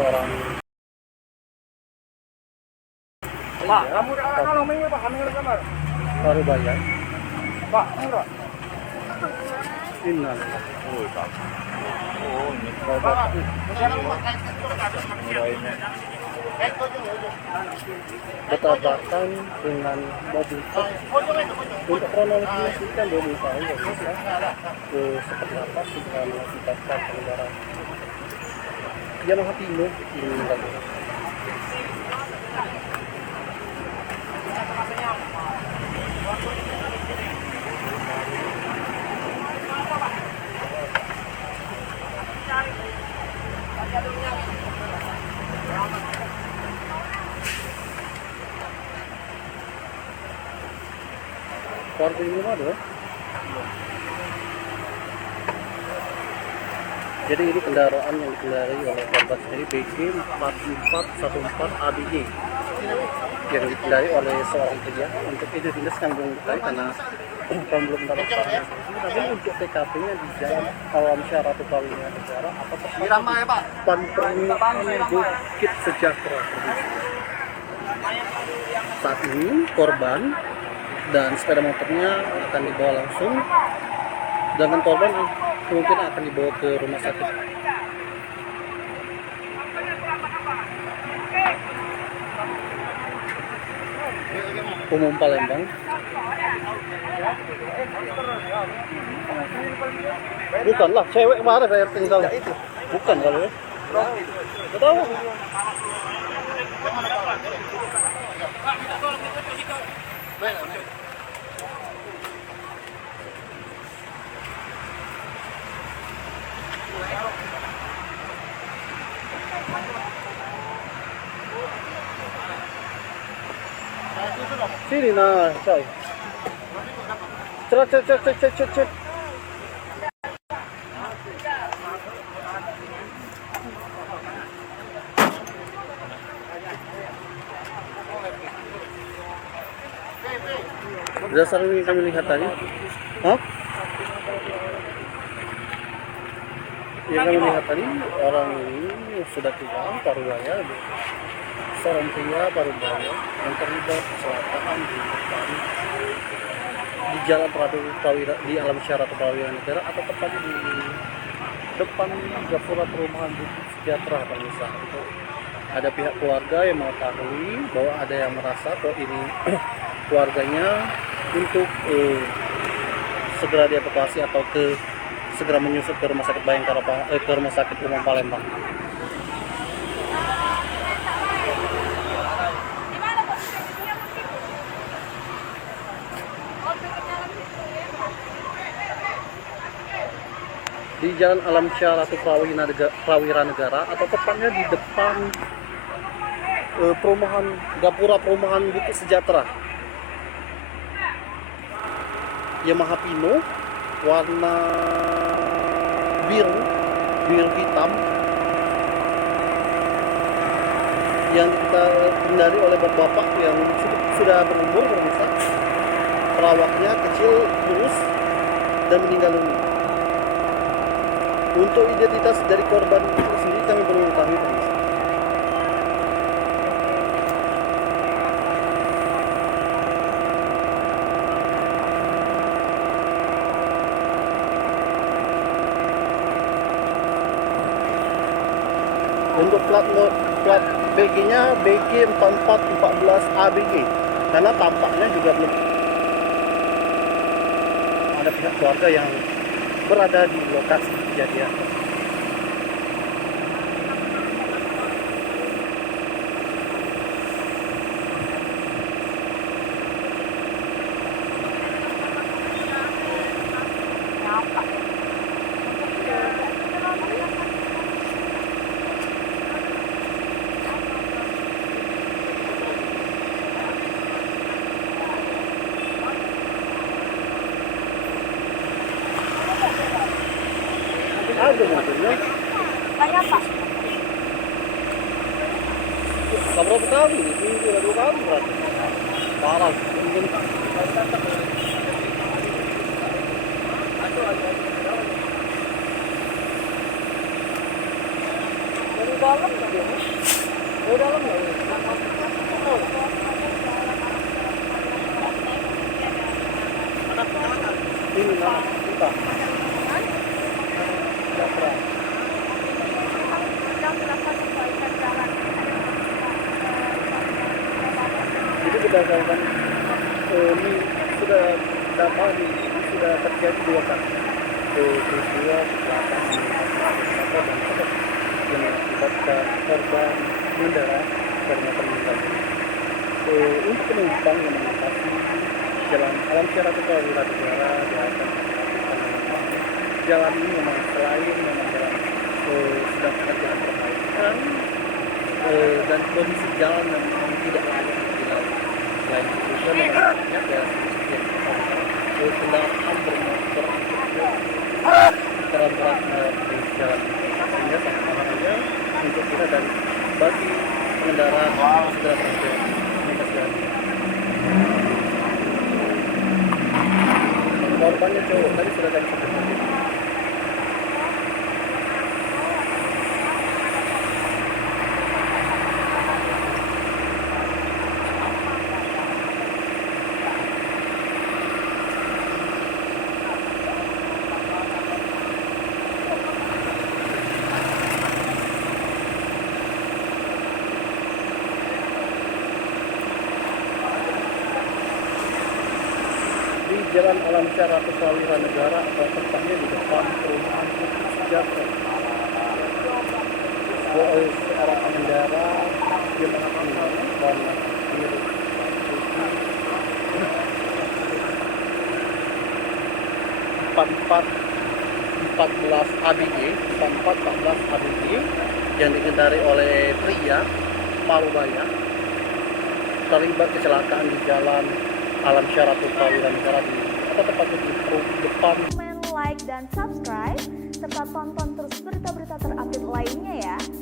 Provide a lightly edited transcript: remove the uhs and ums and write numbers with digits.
seorang Pak, kamu kalau main Pak, kami ke kamar. baru bayar. Pak, murah. Innal. Oh, Pak. Oh, ini. Bertabrakan dengan mobil truk. Untuk kronologinya sih kan belum tahu ya, seperti apa segera mengakibatkan pengendara Yamaha Pino ini meninggal. Keluarga ini mana ya? Jadi ini kendaraan yang dikendarai oleh korban sendiri BG 4414 ABG yang dikendarai oleh seorang pria. Untuk identitas yang belum diketahui karena belum mendapatkan. Namun untuk TKP-nya di Jalan Alam Syara Tukawinya Negara atau depan perumahan Bukit Sejahtera. Saat ini korban dan sepeda motornya akan dibawa langsung, dengan korban mungkin akan dibawa ke rumah sakit. Umum Palembang. Bukanlah, cewek kemarin saya tinggal. Bukan kali ya. Tidak tahu. Sini nah, coy. Cet. Berdasarkan yang kami lihat tadi, yang kami lihat tadi, orang ini sudah tua, paruh baya, seorang pria paruh baya yang terlibat kecelakaan di Jalan Prawira di Alam Syara Prawira Negara atau tepatnya di depan Gapura Perumahan Bukit Sejahtera pemirsa. Itu ada pihak keluarga yang mengetahui bahwa ada yang merasa bahwa ini keluarganya untuk segera dievakuasi atau segera menyusup ke Rumah Sakit Bayangkara ke Rumah Sakit Umum Palembang. Di Jalan Alam Syara Prawira Negara atau tepatnya di depan Gapura Perumahan Bukit Sejahtera. Yamaha Pino warna biru hitam yang kita kendari oleh bapak-bapak yang sudah berumur pemirsa. Perawaknya kecil, kurus, dan meninggal dunia. Untuk identitas dari korban itu sendiri kami belum mengetahui pemirsa. Untuk plat BG-nya BG 4414 ABG karena tampaknya juga belum ada pihak keluarga yang berada di lokasi kejadian. Ada mobilnya. Banyak Pak. Berapa kali? Ini udah 2 kali berarti. Parah. Mungkin. dalam nggak dia? Oh dalam nggak? Ini nama kita. Sejahtera. Jadi berdasarkan ini sudah dapat sudah terjadi 2 kali peristiwa kecelakaan dan yang mengakibatkan korban mendarat karena meninggal. Untuk penumpang yang melintasi jalan Alam Syara Kepulauan Negara di atas jalan ini memang selain memang jalan sedang ada jalan perbaikan dan kondisi jalan memang tidak layak dilalui. Selain itu juga memang banyak ya kendaraan bermotor berat di jalan sehingga sangat bahaya untuk kita dan bagi pengendara segera terhati-hati. Korbannya cowok tadi sudah kami sebutkan. Di Jalan Alam Syara Kepulauan Negara atau tepatnya di depan perumahan Bukit Sejahtera. Seorang pengendara yang mengalami warna biru 4414 ABG yang dikendarai oleh pria Parubaya terlibat kecelakaan di Jalan Alam Syara Kepulauan Negara di atau tepatnya di depan. Like dan subscribe serta tonton terus berita-berita terupdate lainnya ya.